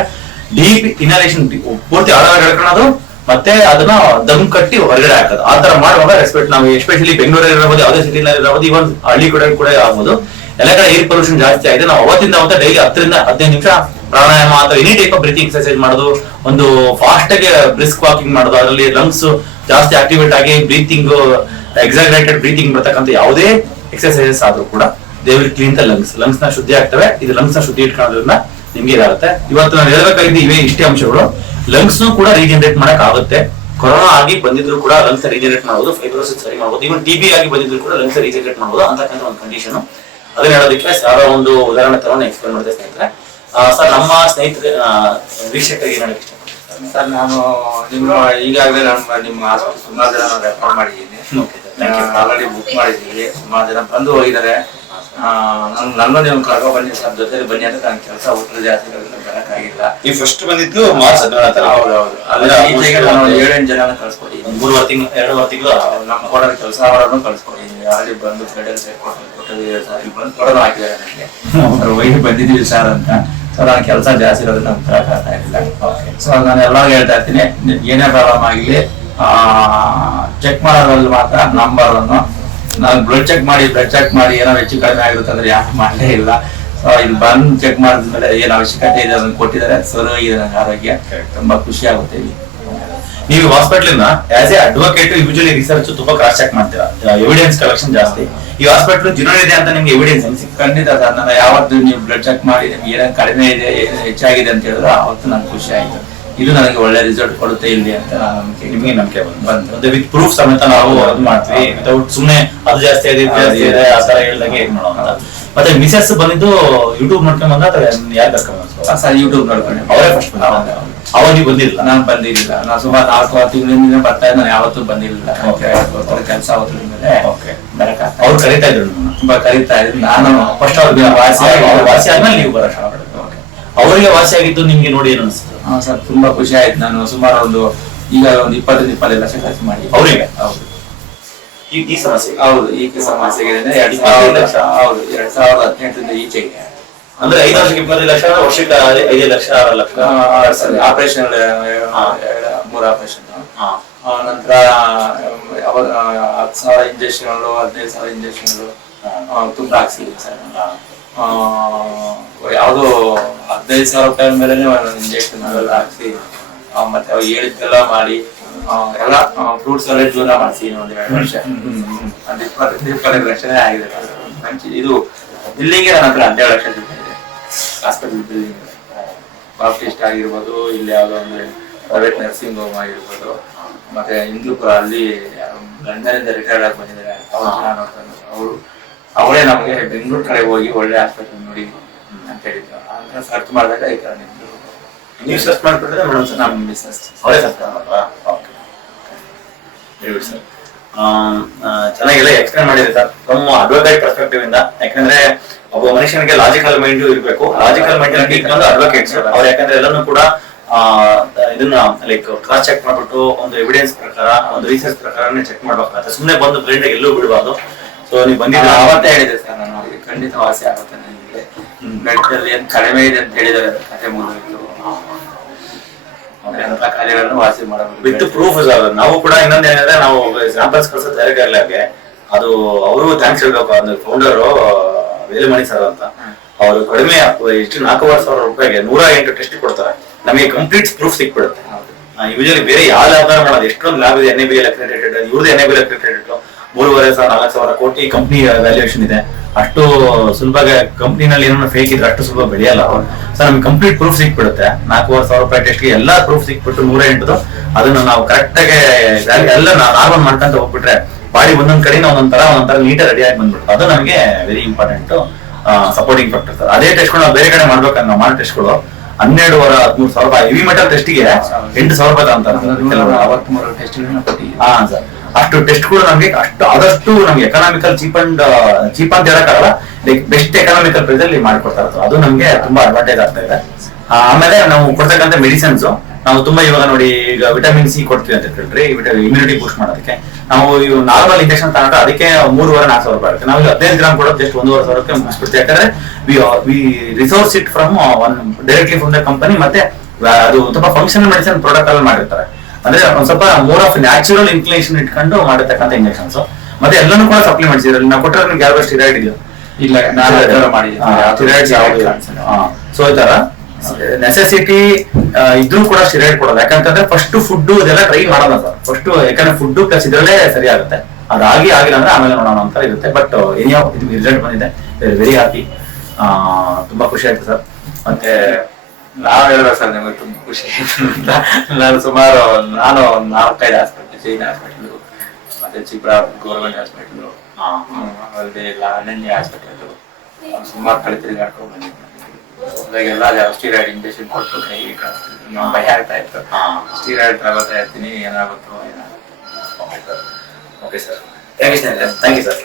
ಡೀಪ್ ಇನ್ಹಲೇಷನ್, ಪೂರ್ತಿ ಆಳವಾಗಿ ಎಳ್ಕೊಳ್ಳೋದು, ಮತ್ತೆ ಅದನ್ನ ದಮ್ ಕಟ್ಟಿ ಹೊರಗಡೆ ಹಾಕೋದು. ಆ ತರ ಮಾಡುವಾಗ ರೆಸ್ಪಿರೇಟ್ ನಾವು ಎಸ್ಪೆಷಲಿ ಬೆಂಗಳೂರಲ್ಲಿ ಇರಬಹುದು, ಯಾವುದೇ ಸಿಟಿನಲ್ಲಿ ಇರಬಹುದು, ಇವನ್ ಹಳ್ಳಿ ಕೂಡ ಆಗ್ಬೋದು, ಎಲ್ಲ ಕಡೆ ಏರ್ ಪೊಲ್ಯೂಷನ್ ಜಾಸ್ತಿ ಆಗಿದೆ. ನಾವು ಅವತ್ತಿಂದ ಡೈಲಿ 10 ರಿಂದ 15 ನಿಮಿಷ ಪ್ರಾಣಾಯಾಮ ಅಥವಾ any type of breathing exercise ಮಾಡೋದು, ಒಂದು ಫಾಸ್ಟ್ ಆಗಿ ಬ್ರಿಸ್ಕ್ ವಾಕಿಂಗ್ ಮಾಡೋದು, ಅದರಲ್ಲಿ ಲಂಗ್ಸ್ ಜಾಸ್ತಿ ಆಕ್ಟಿವೇಟ್ ಆಗಿ ಬ್ರೀತಿಂಗ್ ಎಕ್ಸಾಗ್ರೇಟೆಡ್ ಬ್ರೀತಿಂಗ್ ಬರ್ತಕ್ಕಂಥ ಯಾವುದೇ ಎಕ್ಸರ್ಸೈಸಸ್ ಆದ್ರೂ ಕೂಡ they will clean the lungs ನ ಶುದ್ಧಿ ಆಗ್ತವೆ. ಇದು ಲಂಗ್ಸ್ ನ ಶುದ್ಧಿ ಇಟ್ಕೊಳ್ಳೋದ್ರಿಂದ ನಿಮ್ಗೆ ಇದಾಗುತ್ತೆ. ಇವತ್ತು ನಾನು ಹೇಳ್ಬೇಕಾಗಿದ್ದು ಇವೇ ಇಷ್ಟೇ ಅಂಶಗಳು. ಲಂಗ್ಸ್ ಕೂಡ ರೀಜನರೇಟ್ ಮಾಡಕ್ ಆಗುತ್ತೆ. ಕೊರೋನಾ ಆಗಿ ಬಂದಿದ್ರು ಕೂಡ ಲಂಗ್ಸ್ ರೀಜನರೇಟ್ ಮಾಡಬಹುದು, ಫೈಬ್ರೋಸಿಸ್ ಸರಿ ಮಾಡಬಹುದು, ಇವನ್ ಟಿಬಿ ಆಗಿ ಬಂದಿದ್ರು ಕೂಡ ಲಂಗ್ಸ್ ರೀಜನರೇಟ್ ಮಾಡಬಹುದು ಅಂತಕ್ಕಂಥ ಒಂದು ಕಂಡೀಷನ್. ಅದನ್ನ ಹೇಳೋದಕ್ಕೆ ಯಾರೋ ಒಂದು ಉದಾಹರಣೆ ತರ ಎಕ್ಸ್ಪ್ಲೇನ್ ಮಾಡಿದೆ ಸ್ನೇಹಿತರೆ. ಸರ್, ನಮ್ಮ ಸ್ನೇಹಿತರೆ ವೀಕ್ಷಕರಿಗೆ ಏನ್ ಹೇಳಕ್ ಇಷ್ಟಪಡ್ತೀನಿ ಸರ್? ನಾನು ಈಗಾಗಲೇ ನಿಮ್ಮ ಆಸ್ಪತ್ರೆ ಸುಮಾರು ಜನ ರೆಫರ್ ಮಾಡಿದ್ದೀನಿ, ಆಲ್ರೆಡಿ ಬುಕ್ ಮಾಡಿದ್ದೀವಿ. ಸುಮಾರು ಜನ ಬಂದು ಹೋಗಿದ್ದಾರೆ. ನನ್ನ ನೀವು ಕರ್ಕೊ ಬನ್ನಿ ಸರ್, ಜೊತೆಲಿ ಬನ್ನಿ ಅಂತ ನನ್ನ ಕೆಲಸ ಹೋಟೆಲ್ ಜಾಸ್ತಿ ಬರಕ್ಕಾಗಿಲ್ಲ. ಈ ಫಸ್ಟ್ ಬಂದಿದ್ದು ಮಾರ್ಚ್ 17. ಹೌದೌದು. ಅಲ್ಲಿ ಈಚೆಗೆ ನಾನು 7-8 ಜನ ಕಳ್ಸ್ಕೊಟ್ಟಿದ್ದೀನಿ. 2 ತಿಂಗಳು ನಮ್ಮ ಕೊಡೋದು ಕೆಲಸ ಅವರನ್ನು ಕಳ್ಸ್ಕೊಟ್ಟಿದ್ದೀನಿ. ಆಲ್ರೆಡಿ ಬಂದು ಫೆಡರಲ್ ಕೊಟ್ಟಿದ್ದೀವಿ, ಬಂದು ಕೊಡೋದು ಹಾಕಿದ್ದಾರೆ ನನಗೆ. ಸರ್ ವೈಟ್ ಬಂದಿದ್ದೀವಿ ಸರ್ ಅಂತ. ಸೊ ನಾನು ಕೆಲಸ ಜಾಸ್ತಿ ಇರೋದನ್ನ ನಮ್ಗೆ ತರಕಾಗ್ತಾ ಇಲ್ಲ. ಸೊ ನಾನು ಎಲ್ಲರಿಗೂ ಹೇಳ್ತಾ ಇರ್ತೀನಿ, ಏನೇ ಪ್ರಾಬ್ಲಮ್ ಆಗಲಿ ಚೆಕ್ ಮಾಡೋದ್ರಲ್ಲಿ ಮಾತ್ರ ನಂಬರ್ 1. ನಾನು ಬ್ಲಡ್ ಚೆಕ್ ಮಾಡಿ ಏನೋ ಹೆಚ್ಚು ಕಡಿಮೆ ಆಗಿರುತ್ತೆ ಅಂದ್ರೆ ಯಾಕೆ ಮಾಡಲೇ ಇಲ್ಲ. ಸೊ ಇಲ್ಲಿ ಬಂದು ಚೆಕ್ ಮಾಡಿದ್ಮೇಲೆ ಏನ್ ಅವಶ್ಯಕತೆ ಇದೆ ಅದನ್ನ ಕೊಟ್ಟಿದ್ದಾರೆ. ಸರಿಯಾಗಿದೆ ನನಗೆ ಆರೋಗ್ಯ, ತುಂಬಾ ಖುಷಿ ಆಗುತ್ತೆ. ನೀವು hospital as A advocate usually research ತುಂಬಾ ಕ್ರಾಸ್ ಚೆಕ್ ಮಾಡ್ತೀರಾ, ಎವಿಡೆನ್ಸ್ ಕಲೆಕ್ಷನ್ ಜಾಸ್ತಿ. ಈ ಹಾಸ್ಪಿಟಲ್ ಜೀರೋನ್ ಇದೆ ಅಂತ ನಿಮ್ಗೆ ಎವಿಡೆನ್ಸ್ ಖಂಡಿತ ಸರ್. ನಾನು ಯಾವತ್ತು ನೀವು ಬ್ಲಡ್ ಚೆಕ್ ಮಾಡಿ ನಿಮ್ಗೆ ಏನೇನು ಕಡಿಮೆ ಇದೆ, ಏನೇನು ಹೆಚ್ಚಾಗಿದೆ ಅಂತ ಹೇಳಿದ್ರೆ ಅವತ್ತು ನನ್ಗೆ ಖುಷಿ ಆಯ್ತು. ಇದು ನನಗೆ ಒಳ್ಳೆ ರಿಸಲ್ಟ್ ಕೊಡುತ್ತೆ ಇಲ್ಲಿ ಅಂತ ನಿಮಗೆ ನಂಬಿಕೆ ಬಂತು. ವಿತ್ ಪ್ರೂಫ್ ಸಮೇತ ನಾವು ಅದು ಮಾಡ್ತೀವಿ. ವಿತೌಟ್ ಸುಮ್ನೆ ಅದು ಜಾಸ್ತಿ ಇದೆ ಆ ತರ ಹೇಳ್ದಂಗೆ ಇದು ಮಾಡೋಣ. ಮತ್ತೆ ಮಿಸಸ್ ಬಂದಿದ್ದು ಯೂಟ್ಯೂಬ್ ನೋಡ್ಕೊಂಡ್ ಬಂದ ಯಾರು ಕರ್ಕೊಂಡ್ ಸರ್? ಯೂಟ್ಯೂಬ್ ನೋಡ್ಕೊಂಡು ಅವರೇ ಫಸ್ಟ್ ಅವಾಗ ನೀವು ಬಂದಿಲ್ಲ? ನಾನು ಬಂದಿರಲಿಲ್ಲ. ನಾನು ಸುಮಾರು 4 ತಿಂಗಳಿಂದ ಬರ್ತಾ ಇದ್ದೆ. ನಾನು ಯಾವತ್ತೂ ಬಂದಿರಲಿಲ್ಲ. ಕೆಲಸ ಮೇಲೆ ಅವ್ರು ಕರೀತಾ ಇದ್ರು, ತುಂಬಾ ಕರೀತಾ ಇದ್ರು. ನಾನು ಫಸ್ಟ್ ಅವ್ರಿಗೆ ವಾಸಿ ಆದ್ಮೇಲೆ ನೀವು ಬರೋ ಸ್ಟಾರ್ಟ್. ಅವರಿಗೆ ವಾಸಿ ಆಗಿದ್ದು ನಿಮ್ಗೆ ನೋಡಿ ಏನು ಅನಿಸ್ತು? ಸರ್ ತುಂಬಾ ಖುಷಿ ಆಯ್ತು. ನಾನು ಸುಮಾರು ಈಗ ಒಂದು 20-25 ಲಕ್ಷ ಖರ್ಚು ಮಾಡಿ ಅವರಿಗೆ. ಹೌದು, ಈ ಸಮಸ್ಯೆ ಹೌದು. ಈ ಸಮಸ್ಯೆಗೆ 2,000 ಲಕ್ಷ. ಹೌದು, 2018 ಈಚೆಗೆ. ಅಂದ್ರೆ 5 ವರ್ಷಕ್ಕೆ 25 ಲಕ್ಷ, ವರ್ಷಕ್ಕೆ 5 ಲಕ್ಷ 6 ಲಕ್ಷ. Operation 3 operation. ನಂತರ 10,000 ಇಂಜೆಕ್ಷನ್ಗಳು, 15,000 ಇಂಜೆಕ್ಷನ್ಗಳು ತುಂಬ ಹಾಕ್ಸಿದ್ವಿ ಸರ್. ಯಾವ್ದು 15,000 ರೂಪಾಯಿ ಮೇಲೆ ಇಂಜೆಕ್ಷನ್ ಅವೆಲ್ಲ ಹಾಕ್ಸಿ, ಮತ್ತೆ ಅವ್ ಹೇಳಿದ್ದೆಲ್ಲ ಮಾಡಿ ಎಲ್ಲ ಫ್ರೂಟ್ಸ್ ಎಲ್ಲ ಜೀವನ ಮಾಡಿಸಿ ಒಂದು 2 ವರ್ಷ. ಒಂದು 20-25 ಲಕ್ಷನೇ ಆಗಿದೆ. ಇದು ಬಿಲ್ಲಿಂಗ್ ನನ್ನ ಹತ್ರ 12 ಲಕ್ಷ ದುಡ್ಡಿದೆ. ಹಾಸ್ಪಿಟಲ್ ಬಿಲ್ಲಿಂಗ್ ಬಾಪ್ಟಿಸ್ಟ್ ಆಗಿರ್ಬೋದು, ಇಲ್ಲಿ ಯಾವ್ದೋ ಒಂದು ಪ್ರೈವೇಟ್ ನರ್ಸಿಂಗ್ ಹೋಮ್ ಆಗಿರ್ಬೋದು, ಮತ್ತೆ ಇಂದೂಪುರ ಅಲ್ಲಿ ಲಂಡನ್ ರಿಟೈರ್ಡ್ ಆಗಿ ಬಂದಿದ್ದಾರೆ. ಅವ್ರು ಚೆನ್ನಾಗಿ ನೋಡ್ತಾರೆ. ಅವರೇ ನಮಗೆ ಬೆಂಗಳೂರು ಕಡೆ ಹೋಗಿ ಒಳ್ಳೆ ಹಾಸ್ಪಿಟಲ್ ನೋಡಿ ಅಂತ ಹೇಳಿದ್ರು. ಅಂತ ಸರ್ಚ್ ಮಾಡಿದಾಗ ಈ ತರ ನಿಮ್ದು ನೀವು ಸರ್ಚ್ ಮಾಡ್ಬಿಟ್ರೆ ಮೇಡಮ್ ಸರ್ ನಮ್ಮ ಬಿಸ್ನೆಸ್ ಅವರೇ ಸರ್ಚ್ ಮಾಡ್ವಾ? Okay, very good sir. ಚೆನ್ನಾಗೆಲ್ಲ ಎಕ್ಸ್ಪ್ಲೇನ್ ಮಾಡಿದೆ ಸರ್ ಫ್ರಮ್ ಅಡ್ವೊಕೇಟ್ ಪರ್ಸ್ಪೆಕ್ಟಿವ್ ಇಂದ. ಯಾಕಂದ್ರೆ ಒಬ್ಬ ಮನುಷ್ಯನಿಗೆ ಲಾಜಿಕಲ್ ಮೈಂಡ್ ಇರ್ಬೇಕು. ಲಾಜಿಕಲ್ ಮೈಂಡ್ ಬಂದು ಅಡ್ವೊಕೇಟ್ಸ್ ಅವ್ರು. ಯಾಕಂದ್ರೆ ಎಲ್ಲಾನು ಕೂಡ ಇದನ್ನ ಲೈಕ್ ಕ್ರಾಸ್ ಚೆಕ್ ಮಾಡ್ಬಿಟ್ಟು ಒಂದು ಎವಿಡೆನ್ಸ್ ಪ್ರಕಾರ, ಒಂದು ರಿಸರ್ಚ್ ಪ್ರಕಾರನೇ ಚೆಕ್ ಮಾಡ್ಬೇಕಾಗುತ್ತೆ. ಸುಮ್ಮನೆ ಬಂದು ಬ್ಲೈಂಡ್ ಎಲ್ಲೂ ಬಿಡಬಾರ್ದು. ಸೊ ನೀವು ಬಂದಿದ್ರೆ ಅವತ್ತೇ ಹೇಳಿದೆ ಸರ್, ನಾನು ಅವ್ರಿಗೆ ಖಂಡಿತ ವಾಸಿ ಆಗುತ್ತೆ ನನಗೆ. ಬ್ಲಡ್ ಅಲ್ಲಿ ಏನ್ ಕಡಿಮೆ ಇದೆ ಅಂತ ಹೇಳಿದ್ದಾರೆ, ಕತೆ ಮುಗಿದು ಅಂತ ಕಾರ್ಯಗಳನ್ನು ವಾಸಿ ಮಾಡಬಹುದು ವಿತ್ ಪ್ರೂಫ್ ಸರ್. ನಾವು ಕೂಡ ಇನ್ನೊಂದು ಏನಂದ್ರೆ ನಾವು ಸ್ಯಾಂಪಲ್ಸ್ ಕಳ್ಸೋ ತಯಾರಿಕೆ ಅದು ಅವರು ಥ್ಯಾಂಕ್ಸ್ ಹೇಳ್ಬೇಕು. ಅಂದ್ರೆ ಫೌಂಡರ್ ವೇಲುಮಣಿ ಸರ್ ಅಂತ, ಅವರು ಕಡಿಮೆ ಎಷ್ಟು 4,500 ರೂಪಾಯಿಗೆ 108 ಟೆಸ್ಟ್ ಕೊಡ್ತಾರೆ. ನಮಗೆ ಕಂಪ್ಲೀಟ್ ಪ್ರೂಫ್ ಸಿಕ್ಬಿಡುತ್ತೆ. ಯೂಶಲಿ ಬೇರೆ ಯಾವ ಲ್ಯಾಬ್ ಮಾಡೋದು, ಎಷ್ಟೊಂದು ಲ್ಯಾಬ್ ಇದೆ, NABL ಅಕ್ರೆಡಿಟೆಡ್, ಇವ್ರದ್ದು NABL ಅಕ್ರೆಡಿಟೆಡ್ 3,500-4,000 ಕೋಟಿ ಕಂಪ್ನಿ ವ್ಯಾಲ್ಯೂಯೇಷನ್ ಇದೆ. ಅಷ್ಟು ಸುಲಭ ಕಂಪ್ನಿನಲ್ಲಿ ಏನೋ ಫೇಕ್ ಇದ್ರೆ ಅಷ್ಟು ಸುಲಭ ಬೆಳೆಯಲ್ಲ. ಸೊ ನಮ್ಗೆ ಕಂಪ್ಲೀಟ್ ಪ್ರೂಫ್ ಸಿಕ್ಬಿಡುತ್ತೆ. 4,500 ರೂಪಾಯಿ ಟೆಸ್ಟ್ಗೆ ಎಲ್ಲಾ ಪ್ರೂಫ್ ಸಿಕ್ಬಿಟ್ಟು 108 ಅದನ್ನ ನಾವು ಕರೆಕ್ಟ್ ಆಗಿ ಎಲ್ಲ ನಾರ್ಮಲ್ ಮಾಡ್ಕೊಂತ ಹೋಗ್ಬಿಟ್ರೆ ಬಾಡಿ ಒಂದೊಂದ್ ಕಡೆ ಒಂದೊಂದರ ನೀಟಾಗಿ ರೆಡಿ ಆಗಿ ಬಂದ್ಬಿಟ್ಟು ಅದು ನಮಗೆ very important supporting factor sir. ಅದೇ ಟೆಸ್ಟ್ಗಳು ನಾವು ಬೇರೆ ಕಡೆ ಮಾಡ್ಬೇಕಂದ್ರೆ ನಾವು ಮಾಡೋ ಟೆಸ್ಟ್ಗಳು 12,000-13,000 ಹೆವಿ ಮೆಟಲ್ ಟೆಸ್ಟಿಗೆ 8,000 ರೂಪಾಯಿ ಅಂತಾರೆ. 63 ಟೆಸ್ಟ್ಗಳನ್ನ ಕೊಟ್ಟಿದ್ದೀವಿ. ಹಾ ಸರ್, ಅಷ್ಟು ಟೆಸ್ಟ್ಗಳು ನಮ್ಗೆ ಆದಷ್ಟು ನಮ್ಗೆ ಎಕನಾಮಿಕಲ್ ಚೀಪ್ ಅಂತ ಹೇಳಕ್ಕಾಗಲ್ಲ, ಲೈಕ್ ಬೆಸ್ಟ್ ಎಕನಾಮಿಕಲ್ ಪ್ರೈಸ್ ಅಲ್ಲಿ ಮಾಡ್ಕೊಡ್ತಾ ಇರೋದು. ಅದು ನಮ್ಗೆ ತುಂಬಾ ಅಡ್ವಾಂಟೇಜ್ ಆಗ್ತಾ ಇದೆ. ಆಮೇಲೆ ನಾವು ಕೊಡ್ತಕ್ಕಂಥ ಮೆಡಿಸಿನ್ಸ್ ನಾವು ತುಂಬಾ ಇವಾಗ ನೋಡಿ, ಈಗ ವಿಟಮಿನ್ ಸಿ ಕೊಡ್ತೀವಿ ಅಂತ ಹೇಳ್ರಿ, ಇಮ್ಯುನಿಟಿ ಬೂಸ್ಟ್ ಮಾಡೋದಕ್ಕೆ. ನಾವು ಇವು ನಾರ್ಮಲ್ ಇಂಜೆಕ್ಷನ್ ತಗೊಂಡ್ರೆ ಅದಕ್ಕೆ 3,500-4,000 ರೂಪಾಯಿ ಆಗುತ್ತೆ. ನಾವು 15 ಗ್ರಾಮ್ ಕೊಡೋದು ಜಸ್ಟ್ 1,500 ಮುಗಿಸ್ಬಿಡ್ತೀವಿ. ಯಾಕಂದ್ರೆ we resource it from directly from the company. ಮತ್ತೆ ಅದು ತುಂಬಾ ಫಂಕ್ಷನಲ್ ಮೆಡಿಸಿನ್ ಪ್ರಾಡಕ್ಟ್ ಅಲ್ಲಿ ಮಾಡಿರ್ತಾರೆ. ಅಂದ್ರೆ ಒಂದ್ ಸ್ವಲ್ಪ ಮೋರ್ ಆಫ್ ನ್ಯಾಚುರಲ್ ಇನ್ಕ್ಲಿನೇಷನ್ ಇಟ್ಕೊಂಡು ಮಾಡಿರ್ತಕ್ಕಂಥ ಇಂಜೆಕ್ಷನ್ಸ್. ಮತ್ತೆ ಎಲ್ಲಾನು ಕೂಡ ಸಪ್ಲಿಮೆಂಟ್ಸ್ ಇರಲಿ. ನಾವು ಕೊಟ್ಟರೆ ನಿಮ್ಗೆ ಯಾವ ಸ್ಟಿರಾಯ್ಡ್ ಇದೆಯೋ ಇಲ್ಲ, ನಾನು ಮಾಡಿದ್ದೀನಿ. ಸೊ ಈ ತರ ನೆಸೆಸಿಟಿ ಇದ್ರೂ ಕೂಡ ಸ್ಟಿರಾಯ್ಡ್ ಕೊಡೋದು. ಯಾಕಂತಂದ್ರೆ ಫಸ್ಟ್ ಫುಡ್ ಇದೆಲ್ಲ ಟ್ರೈ ಮಾಡೋಣ ಸರ್. ಫಸ್ಟ್ ಯಾಕಂದ್ರೆ ಫುಡ್ ಪ್ಲಸ್ ಇದ್ರಲ್ಲೇ ಸರಿ ಆಗುತ್ತೆ. ಆಗಿಲ್ಲ ಅಂದ್ರೆ ಆಮೇಲೆ ನೋಡೋಣ ಅಂತ ಇರುತ್ತೆ. ಬಟ್ ಏನಿಯೋ ಇದು ರಿಸಲ್ಟ್ ಬಂದಿದೆ, ವೆರಿ ಹ್ಯಾಪಿ. ತುಂಬಾ ಖುಷಿ ಆಯ್ತು ಸರ್. ಮತ್ತೆ ನಾವ್ ಹೇಳಿದ್ರೆ ಸರ್ ನಿಮಗೆ ತುಂಬಾ ಖುಷಿ ಆಯ್ತು ಅಂತ. ನಾನು ಸುಮಾರು 4-5 ಹಾಸ್ಪಿಟಲ್, ಜೈನ್ ಹಾಸ್ಪಿಟಲ್, ಮತ್ತೆ ಚಿಬ್ರಾ ಗೌರ್ಮೆಂಟ್ ಹಾಸ್ಪಿಟಲ್, ಅಲ್ಲದೆ ಅನನ್ಯ ಹಾಸ್ಪಿಟಲ್ ಸುಮಾರು ಕಡೆ ತಿರುಗಾಡ್ಕೊಂಡು ಬಂದಿದ್ದೆ. ಅವಾಗೆಲ್ಲ ಸ್ಟೀರಾಯ್ಡ್ ಇಂಜೆಕ್ಷನ್ ಕೊಟ್ಟು ಕೈ ಭಯ ಆಗ್ತಾ ಇತ್ತು. ಸ್ಟೀರಾಯ್ಡ್ ತಗೋತಾ ಇರ್ತೀನಿ, ಏನಾಗುತ್ತೋ ಏನಾಗುತ್ತೆ. Okay sir, thank you sir.